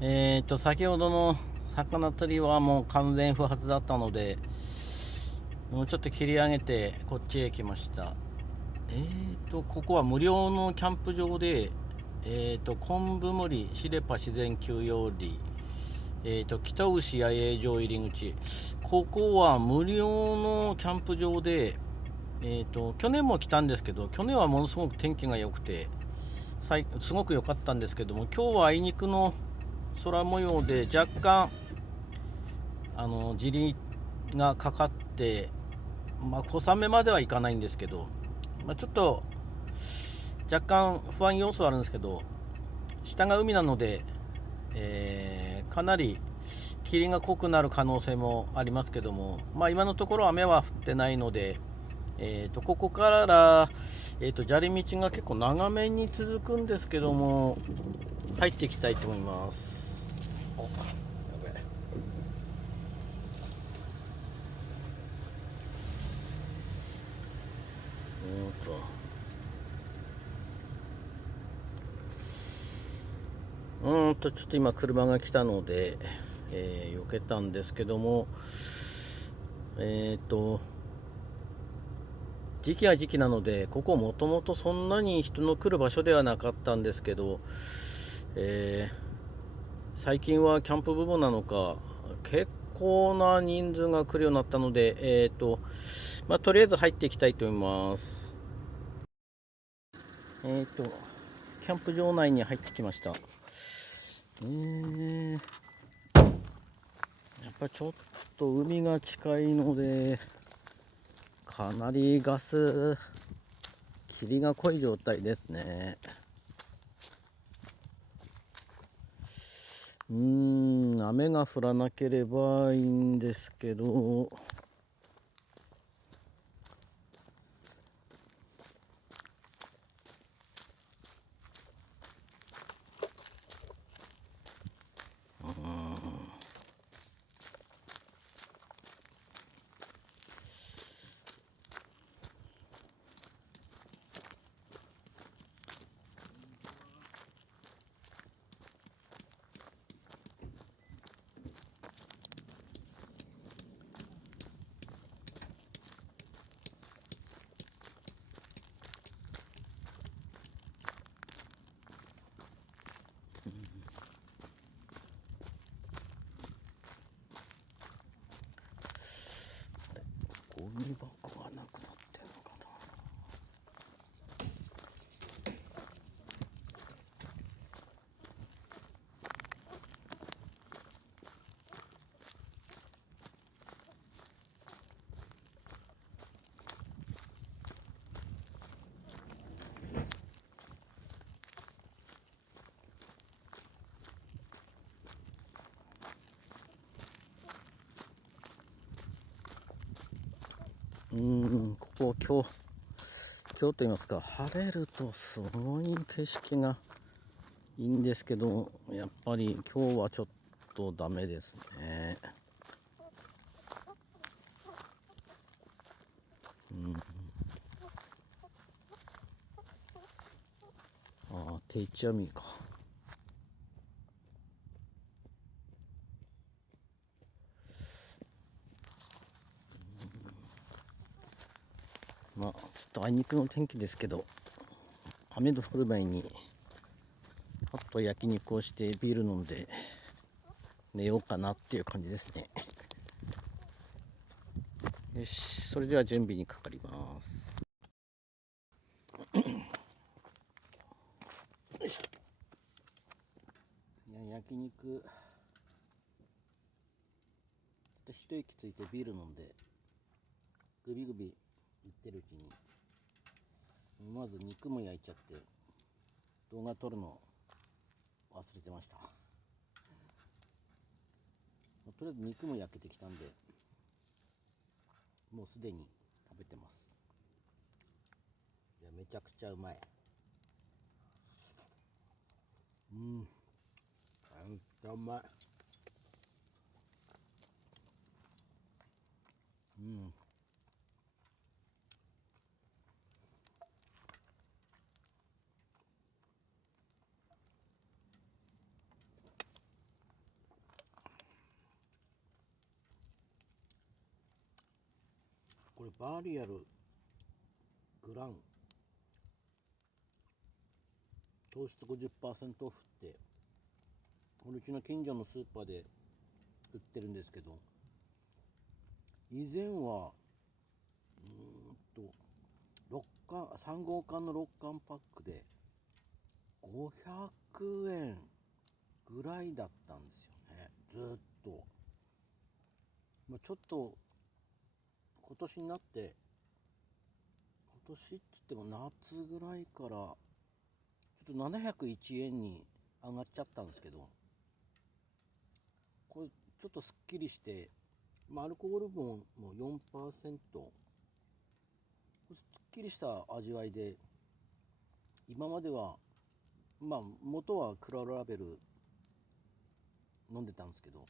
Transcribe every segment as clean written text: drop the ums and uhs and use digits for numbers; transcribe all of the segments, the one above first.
先ほどの魚釣りはもう完全不発だったので、もうちょっと切り上げてこっちへ来ました。ここは無料のキャンプ場で、昆布森シレパ自然休養里、北牛野営場入り口。ここは無料のキャンプ場で、去年も来たんですけど、去年はものすごく天気が良くて、すごく良かったんですけども、今日はあいにくの空模様で若干塵がかかって、小雨まではいかないんですけど、ちょっと若干不安要素はあるんですけど、下が海なので、かなり霧が濃くなる可能性もありますけども、今のところ雨は降ってないので、ここから、砂利道が結構長めに続くんですけども、入っていきたいと思います。お、やべえ。ちょっと今車が来たので、避けたんですけども、時期は時期なので、ここもともとそんなに人の来る場所ではなかったんですけど、最近はキャンプブームなのか、結構な人数が来るようになったので、とりあえず入っていきたいと思います。キャンプ場内に入ってきました。やっぱちょっと海が近いので、かなり霧が濃い状態ですね。雨が降らなければいいんですけど、ゴミ箱がなくなってるのかな。ここ今日と言いますか、晴れるとすごい景色がいいんですけど、やっぱり今日はちょっとダメですね。定置網か。ちょっとあいにくの天気ですけど、雨の降る前にあと焼肉をしてビール飲んで寝ようかなっていう感じですね。よし、それでは準備にかかります。焼肉一息ついてビール飲んでグビグビいってるうちに思わず肉も焼いちゃって動画撮るの忘れてました。とりあえず肉も焼けてきたんで、もうすでに食べてます。いや、めちゃくちゃうまい。めっちゃうまい。れバリアルグラン糖質 50% オフって、これうちの近所のスーパーで売ってるんですけど、以前は6缶3号缶の6缶パックで500円ぐらいだったんですよね、ずっと。ちょっと今年になって、今年って言っても夏ぐらいからちょっと701円に上がっちゃったんですけど、これちょっとすっきりして、アルコール分も 4%、すっきりした味わいで、今までは元は黒ラベル飲んでたんですけど、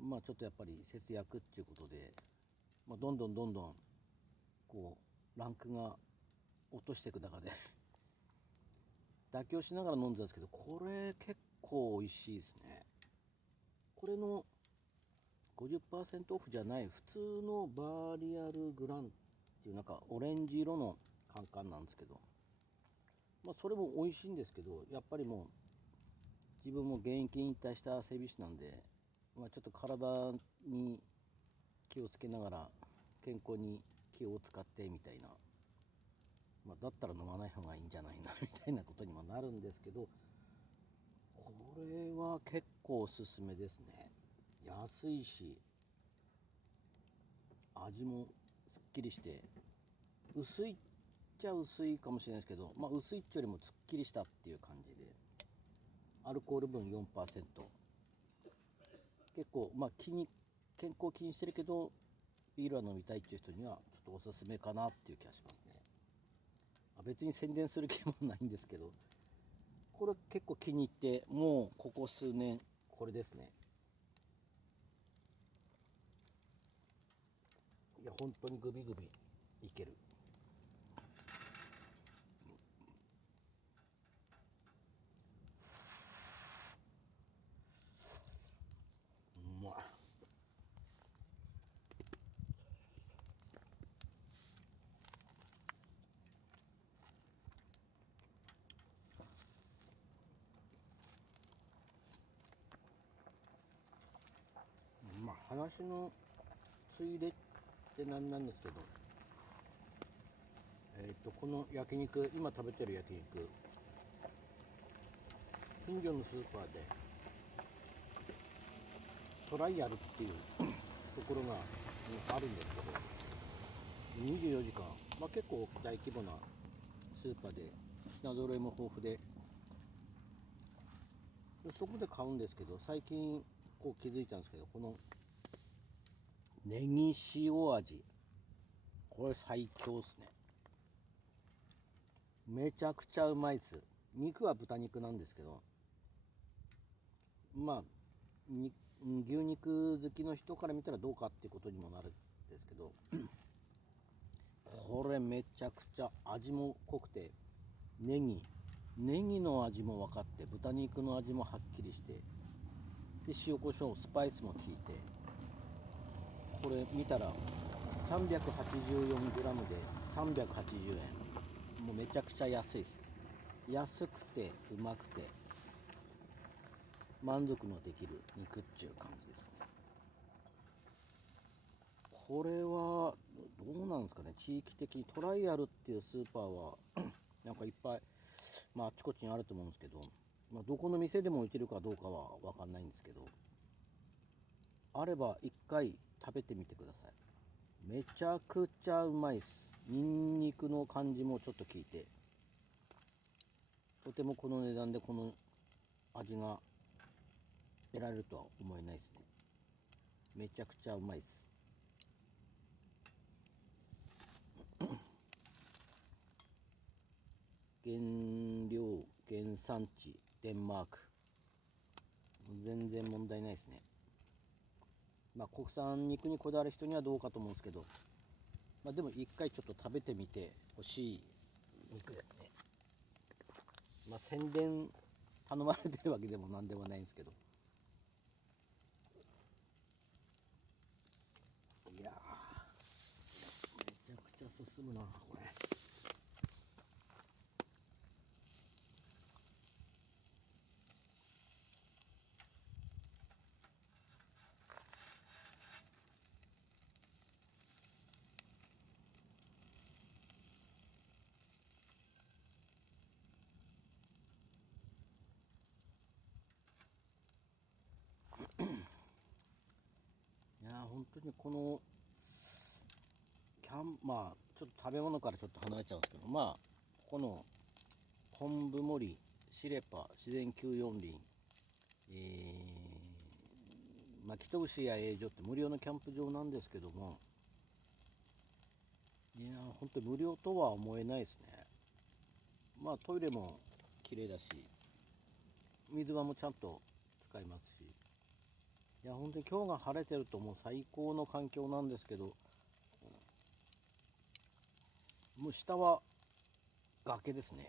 ちょっとやっぱり節約っていうことで、どんどんこうランクが落としていく中で妥協しながら飲んでたんですけど、これ結構美味しいですね。これの 50% オフじゃない普通のバリアルグランっていうオレンジ色のカンカンなんですけど、それも美味しいんですけど、やっぱりもう自分も現役引退した整備士なんで、ちょっと体に気をつけながら健康に気を使ってみたいな、だったら飲まない方がいいんじゃないなみたいなことにもなるんですけど、これは結構おすすめですね。安いし味もすっきりして、薄いっちゃ薄いかもしれないですけど、薄いっちゃよりもすっきりしたっていう感じで、アルコール分 4%、 結構健康気にしてるけどビールは飲みたいっていう人にはちょっとおすすめかなっていう気がしますね。別に宣伝する気もないんですけど、これ結構気に入って、もうここ数年これですね。いや本当にグビグビいける。うまい。話のついでってなんなんですけど、この焼肉、今食べてる焼肉、近所のスーパーでトライアルっていうところがあるんですけど、24時間、結構大規模なスーパーで品揃えも豊富で、そこで買うんですけど、最近気づいたんですけど、このネギ塩味、これ最強っすね。めちゃくちゃうまいっす。肉は豚肉なんですけど、牛肉好きの人から見たらどうかっていうことにもなるんですけど、これめちゃくちゃ味も濃くて、ネギの味も分かって、豚肉の味もはっきりして、で塩コショウスパイスも効いて、これ見たら 384g で380円、もうめちゃくちゃ安いです。安くてうまくて満足のできる肉っちゅう感じですね。これはどうなんですかね、地域的にトライアルっていうスーパーはいっぱい、あっちこっちにあると思うんですけど、どこの店でも置いてるかどうかは分かんないんですけど、あれば一回食べてみてください。めちゃくちゃうまいっす。ニンニクの感じもちょっと効いて、とてもこの値段でこの味が得られるとは思えないですね。めちゃくちゃうまいっす。原料原産地デンマーク、全然問題ないですね。国産肉にこだわる人にはどうかと思うんですけど、でも一回ちょっと食べてみてほしい肉ですね。宣伝頼まれてるわけでもなんでもないんですけど、いや進むなこれ。いやー本当にこのまあちょっと食べ物からちょっと離れちゃうんですけど、まあこの昆布森シレパ自然休養林、牧戸牛や営所って無料のキャンプ場なんですけども、いやー本当に無料とは思えないですね。まあトイレも綺麗だし、水場もちゃんと使いますし、いや本当に今日が晴れてるともう最高の環境なんですけど、もう下は崖ですね。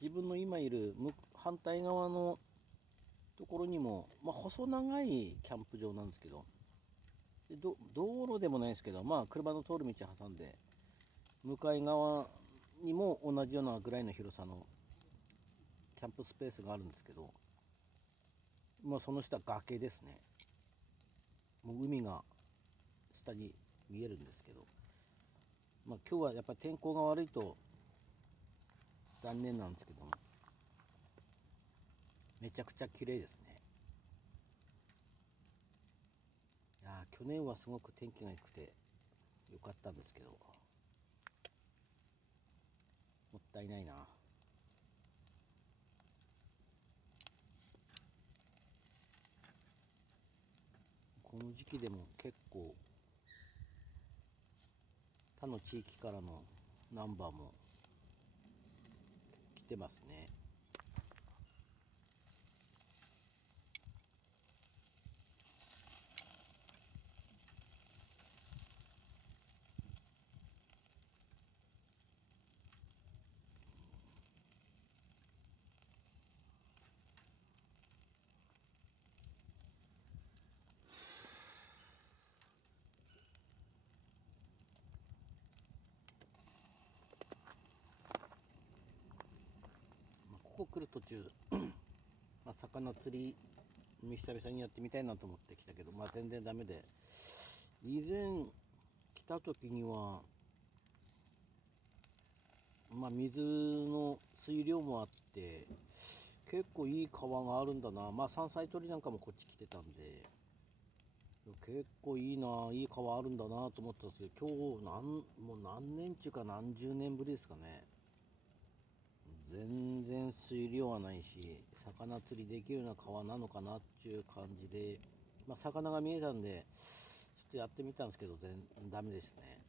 自分の今いる反対側のところにも、まあ、細長いキャンプ場なんですけど、道路でもないですけど、まあ車の通る道挟んで向かい側にも同じようなぐらいの広さのキャンプスペースがあるんですけど、まあその下崖ですね。もう海が下に見えるんですけど、まあ今日はやっぱり天候が悪いと残念なんですけども、めちゃくちゃ綺麗ですね。いや去年はすごく天気が良くて良かったんですけど、もったいないな。この時期でも結構他の地域からのナンバーも来てますね。ここ来る途中まあ魚釣り久々にやってみたいなと思ってきたけど、まあ全然ダメで、以前来た時にはまあ水の水量もあって結構いい川があるんだな。まあ山菜採りなんかもこっち来てたんで結構いいな、いい川あるんだなと思ったんですけど、今日もう何年中か何十年ぶりですかね。全然水量はないし、魚釣りできるような川なのかなっていう感じで、まあ、魚が見えたんでちょっとやってみたんですけどダメですね。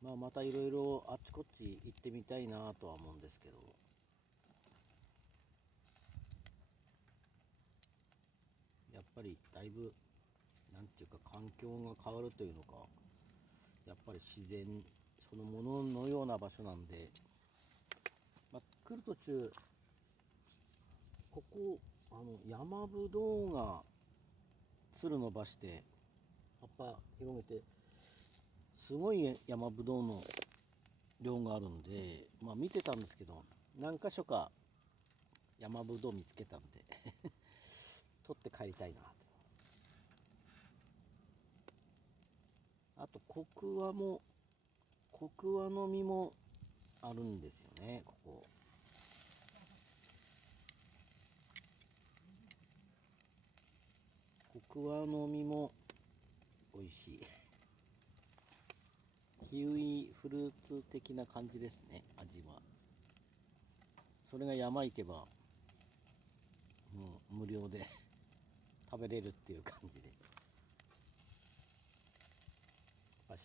まあまたいろいろあっちこっち行ってみたいなとは思うんですけど、やっぱりだいぶなんていうか環境が変わるというのか、やっぱり自然そのもののような場所なんで、まあ、来る途中ここ山ぶどうがつる伸ばして葉っぱ広げてすごい山ぶどうの量があるんで、まあ見てたんですけど何箇所か山ぶどう見つけたんで取って帰りたいなと。あとコクワの実もあるんですよね。ここコクワの実も美味しいキウイフルーツ的な感じですね、味は。それが山行けばもう無料で食べれるっていう感じで、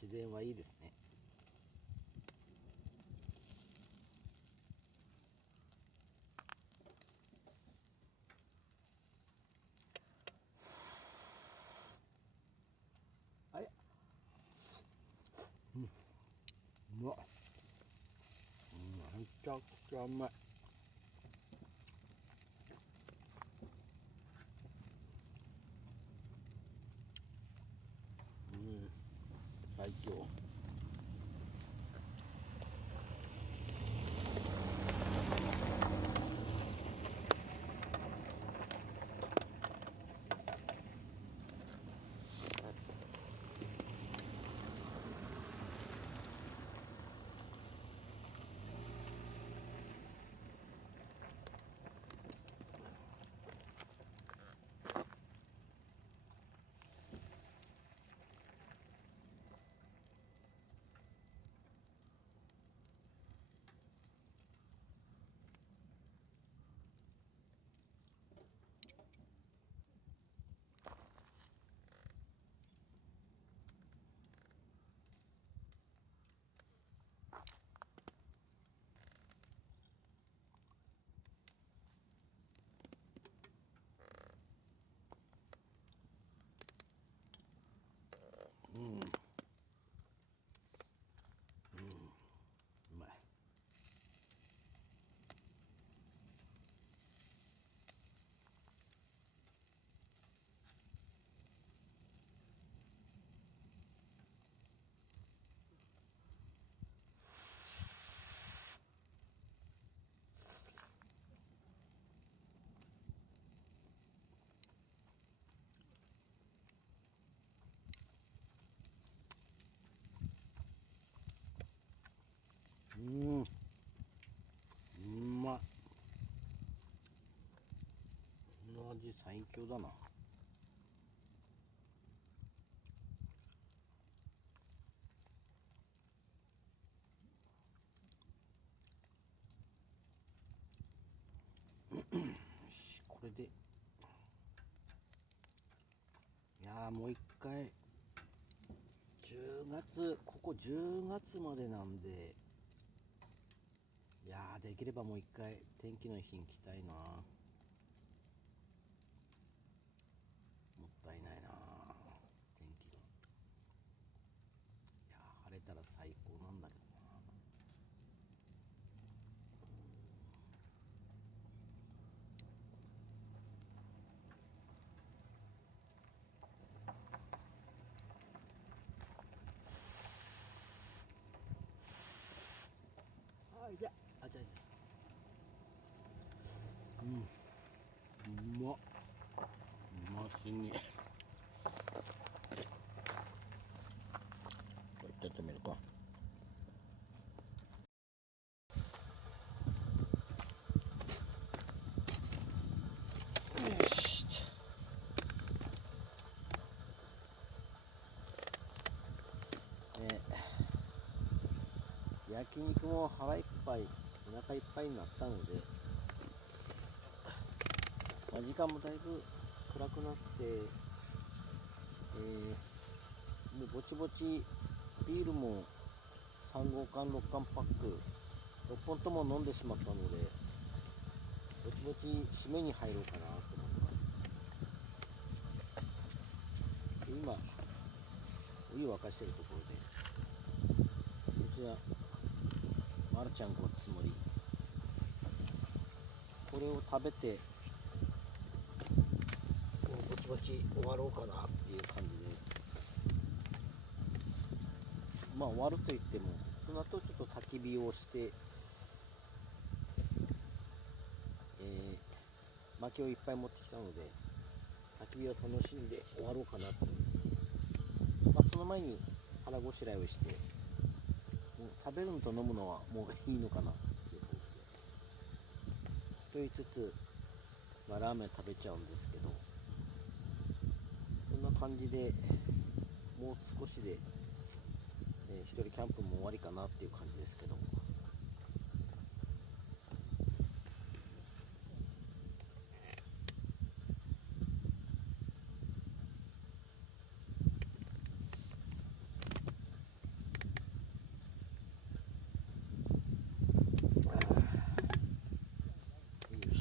自然はいいですね。あれ、うまっ、めちゃくちゃうまい。最強。うん、うまい。うん、うまい。この味最強だな。よし、これで。いやー、もう一回10月、ここ10月までなんで、いやー、できればもう一回天気のいい日に来たいな。もったいないな、天気が。いやー、晴れたら最高なんだけどな。あ、いや、あ、じゃあ、うん、うまっ。うますぎ。これやってみるか。よし。焼肉も腹いっぱい、お腹いっぱいになったので、時間もだいぶ暗くなって、でぼちぼちビールも3号缶6缶パック6本とも飲んでしまったので、ぼちぼち締めに入ろうかなと思います。で今お湯沸かしてるところで、こちらマルちゃんごつもり、これを食べてぼちぼち終わろうかなっていう感じです。まあ終わると言っても、その後ちょっと焚き火をして、薪をいっぱい持ってきたので、焚き火を楽しんで終わろうかなと。まあその前に腹ごしらえをして、もう食べるのと飲むのはもういいのかなっていう感じで。と言いつつ、まあ、ラーメン食べちゃうんですけど、そんな感じでもう少しで、一人キャンプも終わりかなっていう感じですけど。よし。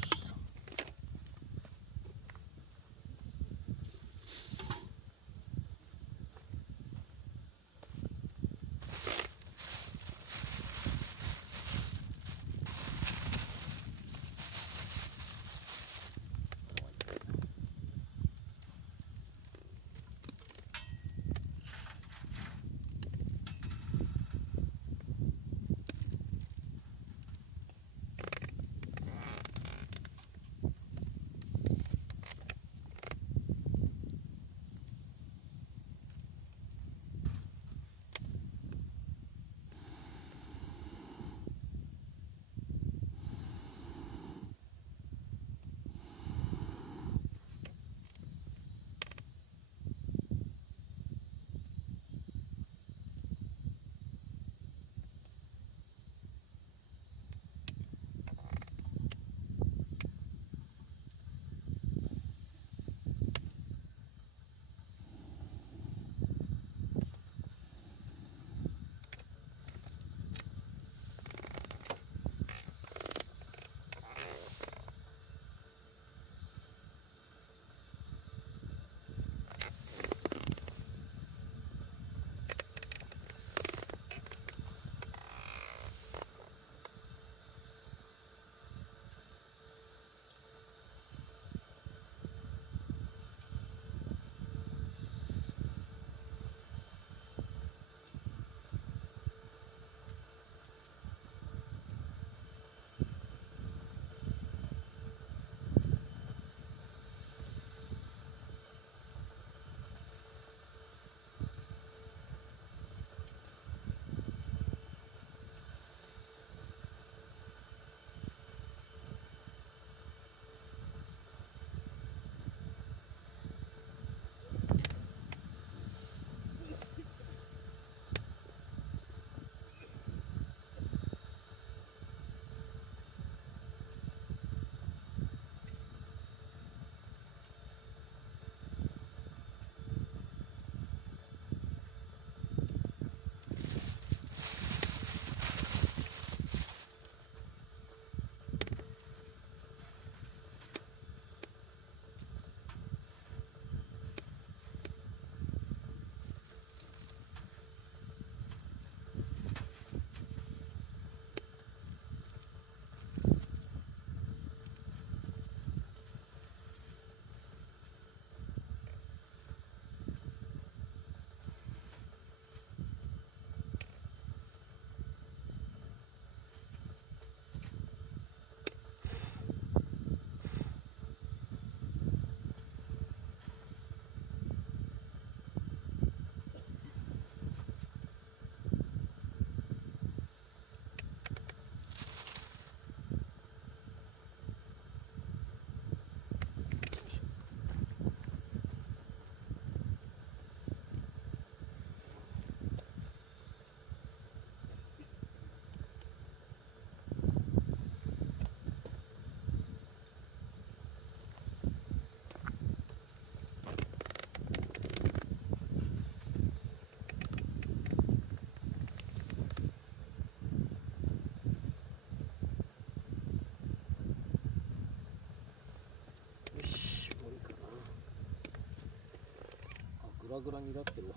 ラグラになってるわ。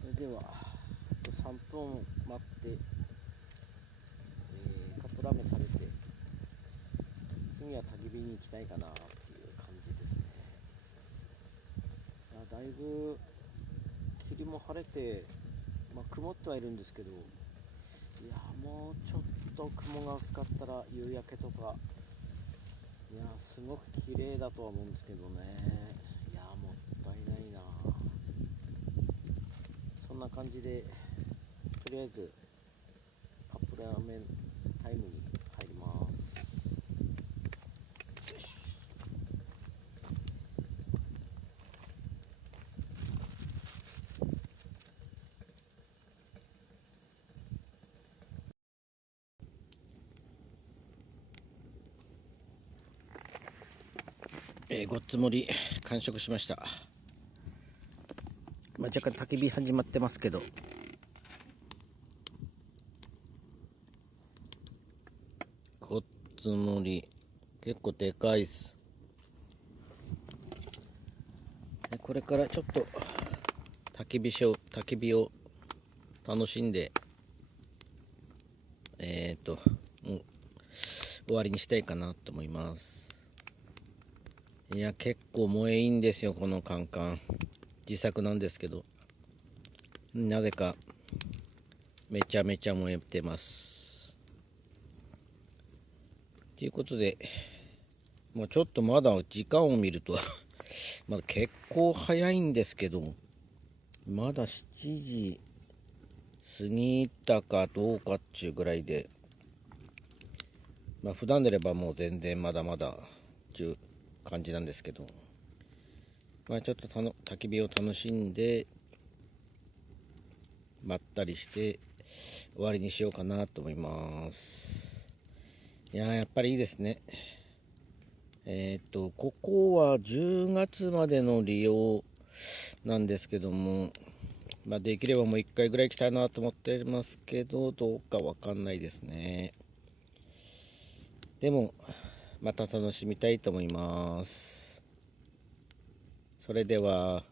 それではあと3分待って、カップラーメン食べて、次は焚き火に行きたいかなっていう感じですね。だいぶ霧も晴れて、曇ってはいるんですけど、いやもうちょっと雲がかかったら夕焼けとか、いやすごく綺麗だとは思うんですけどね。いやもったいないな。そんな感じでとりあえずカップラーメンタイムに入ります。ごっつ盛り完食しました。若干焚き火始まってますけど、ごっつ盛り結構でかいっす。これからちょっと焚き火を楽しんでもう終わりにしたいかなと思います。いや結構燃えいいんですよ、このカンカン。自作なんですけど、なぜかめちゃめちゃ燃えてます。ということで、もうちょっとまだ時間を見るとまだ結構早いんですけど、まだ7時過ぎたかどうかっちゅうぐらいで、普段でればもう全然まだまだっていう感じなんですけど、ちょっと焚き火を楽しんでまったりして終わりにしようかなと思います。やっぱりいいですね。ここは10月までの利用なんですけども、できればもう1回ぐらい行きたいなと思ってますけど、どうかわかんないですね。でもまた楽しみたいと思います。それでは。